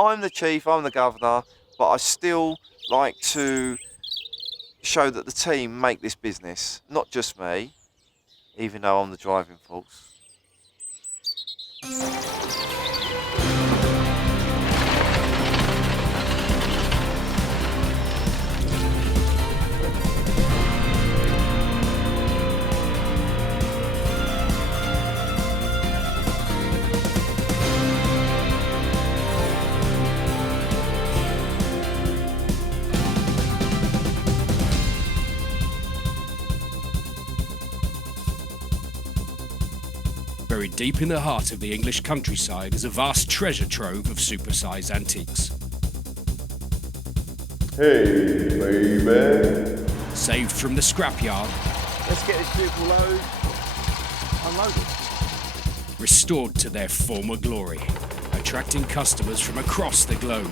I'm the chief, I'm the governor, but I still like to show that the team make this business, not just me, even though I'm the driving force. Buried deep in the heart of the English countryside is a vast treasure trove of supersized antiques. Hey, baby. Saved from the scrapyard, Let's get this beautiful load unloaded. restored to their former glory, attracting customers from across the globe.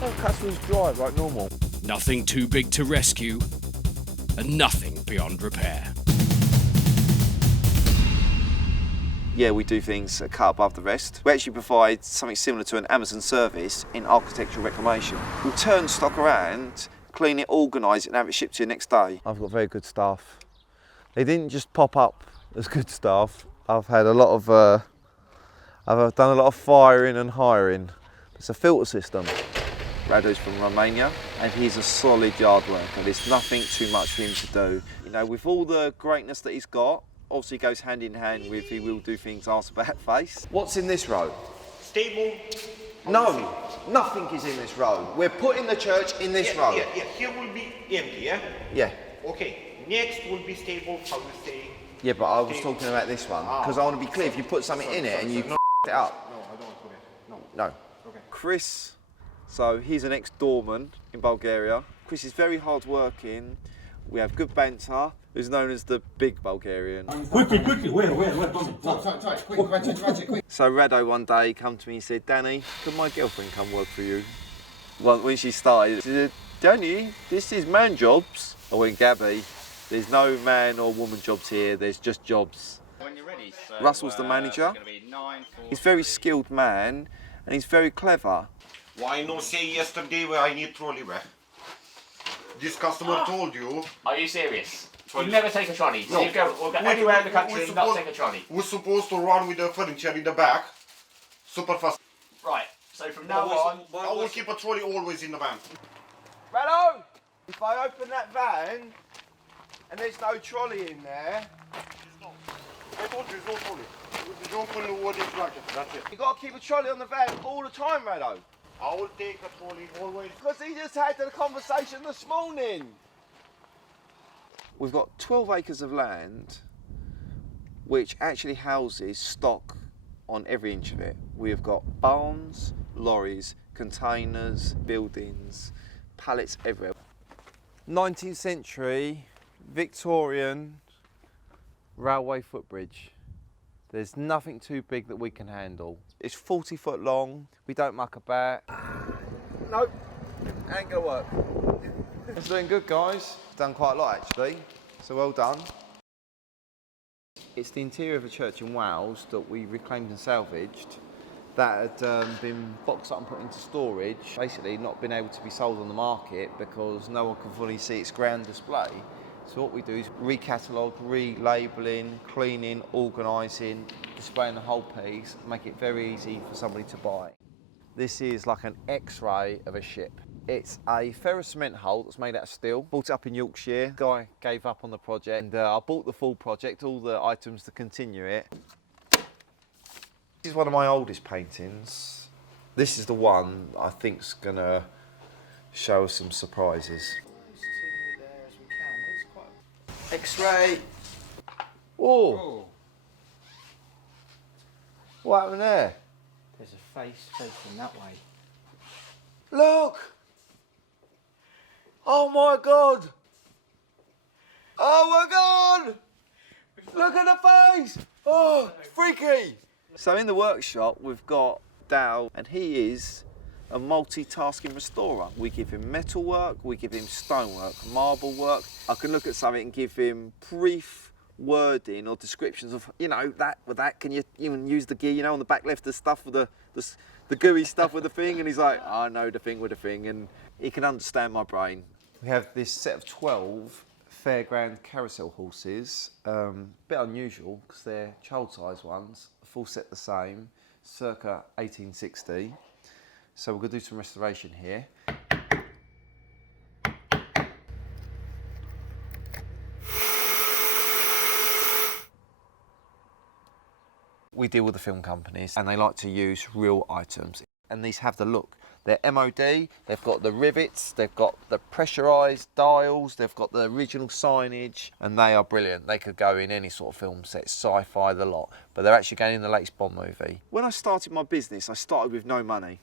All customers drive like normal. Nothing too big to rescue, and nothing beyond repair. Yeah, we do things a cut above the rest. We actually provide something similar to an Amazon service in architectural reclamation. We'll turn stock around, clean it, organise it and have it shipped to you next day. I've got very good staff. They didn't just pop up as good staff. I've had a lot of, I've done a lot of firing and hiring. It's a filter system. Rado's from Romania and he's a solid yard worker. There's nothing too much for him to do. You know, with all the greatness that he's got, obviously goes hand in hand with he will do things arse about face. What's in this row? Stable. No, nothing is in this row. We're putting the church in this row. Yeah. Here will be empty, yeah? Yeah. Okay. Next will be stable, how you say? Yeah, but I was talking about this one because I want to be clear. If you put something in it and you it up. No, I don't put it. No. Okay. Chris, so he's an ex-doorman in Bulgaria. Chris is very hard working. We have good banter. Who's known as the big Bulgarian. Quickly, where? Quick. So Rado one day come to me and said, Danny, can my girlfriend come work for you? Well, when she started, she said, Danny, this is man jobs. I went, Gabby, there's no man or woman jobs here, there's just jobs. When you're ready, so, Russell's the manager. It's gonna be 9, 4, He's a very skilled man and he's very clever. Why not say yesterday where I need trolley bag? This customer told you. Are you serious? You never take a trolley. So No. you we'll go anywhere in the country we're and not supposed- take a trolley. We're supposed to run with the furniture in the back. Super fast. Right. So from now on, I will keep a trolley always in the van. Rado, if I open that van and there's no trolley in there, I told you, there's no trolley. You open the wood bracket. That's it. you got to keep a trolley on the van all the time, Rado. I will take a trolley always. Because he just had the conversation this morning. We've got 12 acres of land which actually houses stock on every inch of it. We've got barns, lorries, containers, buildings, pallets everywhere. 19th century Victorian railway footbridge. There's nothing too big that we can handle. It's 40 foot long, we don't muck about. Nope, ain't gonna work. It's doing good, guys. Done quite a lot actually, so well done. It's the interior of a church in Wales that we reclaimed and salvaged that had been boxed up and put into storage, basically not been able to be sold on the market because no one could fully see its ground display. So what we do is recatalogue, relabelling, cleaning, organising, displaying the whole piece, make it very easy for somebody to buy. This is like an X-ray of a ship. It's a ferrous cement hull that's made out of steel. Bought it up in Yorkshire. Guy gave up on the project and I bought the full project, all the items to continue it. This is one of my oldest paintings. This is the one I think's gonna show us some surprises. X-ray. Whoa. What happened there? There's a face facing that way. Look! Oh my God! Oh my God! Look at the face! Oh, it's freaky! So in the workshop we've got Dal and he is a multitasking restorer. We give him metal work, we give him stonework, marble work. I can look at something and give him brief wording or descriptions of, you know, that with that, can you even use the gear, you know, on the back left, the stuff with the gooey stuff with the thing, and he's like, I know the thing with the thing, and he can understand my brain. We have this set of 12 fairground carousel horses, bit unusual because they're child-sized ones, a full set the same, circa 1860. So we're going to do some restoration here. We deal with the film companies and they like to use real items, and these have the look. They're MOD, they've got the rivets, they've got the pressurised dials, they've got the original signage, and they are brilliant. They could go in any sort of film set, sci-fi, the lot, but they're actually going in the latest Bond movie. When I started my business, I started with no money.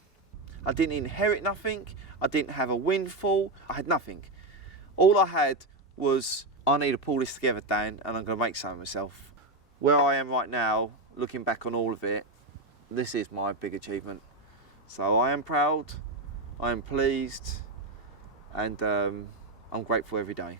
I didn't inherit nothing, I didn't have a windfall, I had nothing. All I had was, I need to pull this together, Dan, and I'm going to make something of myself. Where I am right now, looking back on all of it, this is my big achievement. So I am proud, I am pleased, and I'm grateful every day.